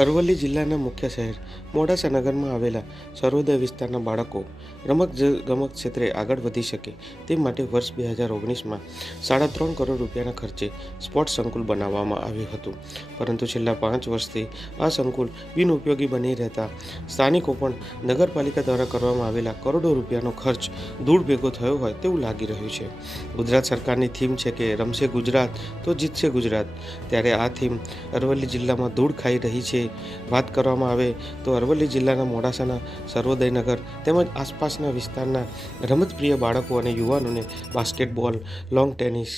અરવલ્લી જિલ્લાના મુખ્ય શહેર મોડાસા નગરમાં આવેલા સર્વોદય વિસ્તારના બાળકો રમત ગમત ક્ષેત્રે આગળ વધી શકે તે માટે વર્ષ બે હજાર ઓગણીસમાં સાડા ત્રણ કરોડ રૂપિયાના ખર્ચે સ્પોર્ટ્સ સંકુલ બનાવવામાં આવ્યું હતું. પરંતુ છેલ્લા પાંચ વર્ષથી આ સંકુલ બિનઉપયોગી બની રહેતા સ્થાનિકો પણ નગરપાલિકા દ્વારા કરવામાં આવેલા કરોડો રૂપિયાનો ખર્ચ દૂર ભેગો થયો હોય તેવું લાગી રહ્યું છે. ગુજરાત સરકારની થીમ છે કે રમશે ગુજરાત તો જીતશે ગુજરાત. ત્યારે આ થીમ અરવલ્લી જિલ્લામાં ધૂળ ખાઈ રહી છે વાત કરવામાં આવે તો અરવલ્લી જિલ્લાના મોડાસાના સર્વોદયનગર તેમજ આસપાસના વિસ્તારના રમતપ્રિય બાળકો અને યુવાનોને basketball, lawn tennis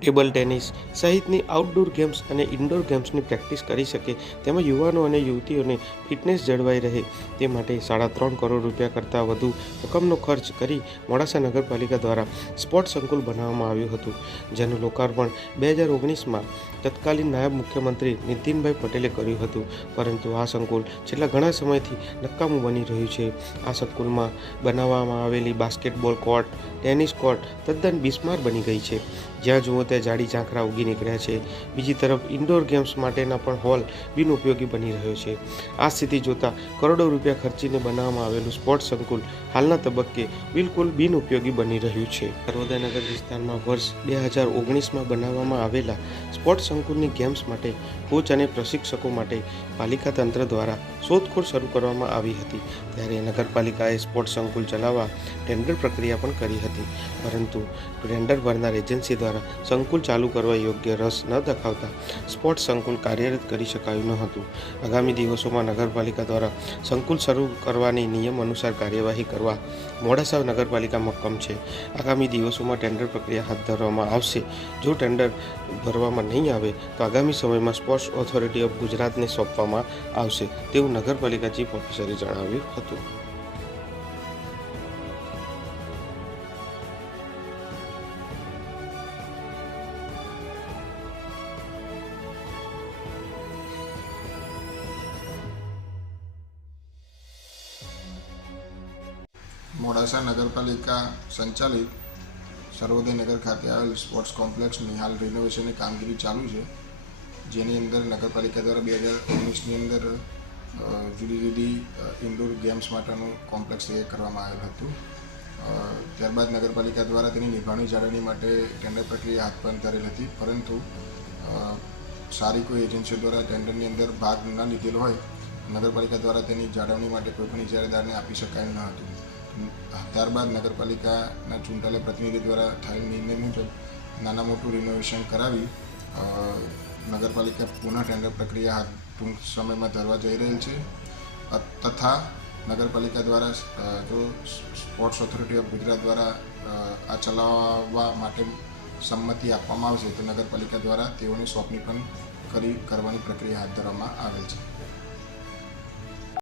table tennis સહિતની આઉટડોર ગેમ્સ અને ઇન્ડોર ગેમ્સની પ્રેક્ટિસ કરી શકે. તેમાં યુવાનો અને યુવતીઓને ફિટનેસ જળવાઈ રહે. તે માટે સાડા ત્રણ કરોડ રૂપિયા કરતાં વધુ રકમનો ખર્ચ કરી મોડાસા નગરપાલિકા દ્વારા સ્પોર્ટ્સ સંકુલ બનાવવામાં આવ્યું હતું, જેનું લોકાર્પણ બે હજાર ઓગણીસમાં તત્કાલીન નાયબ મુખ્યમંત્રી નીતિનભાઈ પટેલે કર્યું હતું. પરંતુ આ સંકુલ છેલ્લા ઘણા સમયથી નકામું બની રહ્યું છે. આ સંકુલમાં બનાવવામાં આવેલી બાસ્કેટબોલ કોર્ટ ટેનિસ કોર્ટ તદ્દન બિસ્માર બની ગઈ છે. જ્યાં જુઓ ત્યાં જાડી ઝાંખરા ઉગી નીકળ્યા છે. બીજી તરફ ઇન્ડોર ગેમ્સ માટેના પણ હોલ બિનઉપયોગી બની રહ્યો છે. આ સ્થિતિ જોતા કરોડો રૂપિયા ખર્ચીને બનાવવામાં આવેલું સ્પોર્ટ્સ સંકુલ હાલના તબક્કે બિલકુલ બિનઉપયોગી બની રહ્યું છે. સર્વોદયનગર વિસ્તારમાં વર્ષ બે હજાર ઓગણીસમાં બનાવવામાં આવેલા સ્પોર્ટ્સ સંકુલની ગેમ્સ માટે કોચ અને પ્રશિક્ષકો માટે પાલિકા તંત્ર દ્વારા શોધખોળ શરૂ કરવામાં આવી હતી. ત્યારે નગરપાલિકાએ સ્પોર્ટ્સ સંકુલ ચલાવવા ટેન્ડર પ્રક્રિયા પણ કરી હતી. પરંતુ ટેન્ડર ભરનાર એજન્સી દ્વારા સંકુલ ચાલુ કરવા યોગ્ય રસ ન દાખવતા સ્પોર્ટ્સ સંકુલ કાર્યરત કરી શકાયું ન હતું. આગામી દિવસોમાં નગરપાલિકા દ્વારા સંકુલ શરૂ કરવાની નિયમ અનુસાર કાર્યવાહી કરવા મોડાસા નગરપાલિકા મક્કમ છે. આગામી દિવસોમાં ટેન્ડર પ્રક્રિયા હાથ ધરવામાં આવશે. જો ટેન્ડર ભરવામાં નહીં આવે, તો આગામી સમયમાં સ્પોર્ટ્સ ઓથોરિટી ઓફ ગુજરાતને સોંપવામાં આવશે, તેવું નગરપાલિકા ચીફ ઓફિસરે જણાવ્યું હતું. મોડાસા નગરપાલિકા સંચાલિત સર્વોદય નગર ખાતે આવેલ સ્પોર્ટ્સ કોમ્પ્લેક્સની હાલ રિનોવેશનની કામગીરી ચાલુ છે. જેની અંદર નગરપાલિકા દ્વારા બે હજાર ઓગણીસની અંદર જુદી જુદી ઇન્ડોર ગેમ્સ માટેનું કોમ્પ્લેક્સ તૈયાર કરવામાં આવેલ હતું. ત્યારબાદ નગરપાલિકા દ્વારા તેની નિભાવણી જાળવણી માટે ટેન્ડર પ્રક્રિયા હાથ પર ધરેલ હતી. પરંતુ સારી કોઈ એજન્સીઓ દ્વારા ટેન્ડરની અંદર ભાગ ન લીધેલો હોય, નગરપાલિકા દ્વારા તેની જાળવણી માટે કોઈ પણ ઇજારાદારને આપી શકાયું ન હતું. ત્યારબાદ નગરપાલિકાના ચૂંટાયેલા પ્રતિનિધિ દ્વારા થયેલ નિર્ણય મુજબ નાના મોટું રિનોવેશન કરાવી નગરપાલિકા પુનઃ ટેન્ડર પ્રક્રિયા હાથ ટૂંક સમયમાં ધરવા જઈ રહેલ છે. તથા નગરપાલિકા દ્વારા જો સ્પોર્ટ્સ ઓથોરિટી ઓફ ગુજરાત દ્વારા આ ચલાવવા માટે સંમતિ આપવામાં આવશે, તો નગરપાલિકા દ્વારા તેઓની સોંપણી પણ કરી, કરવાની પ્રક્રિયા હાથ ધરવામાં આવેલ છે.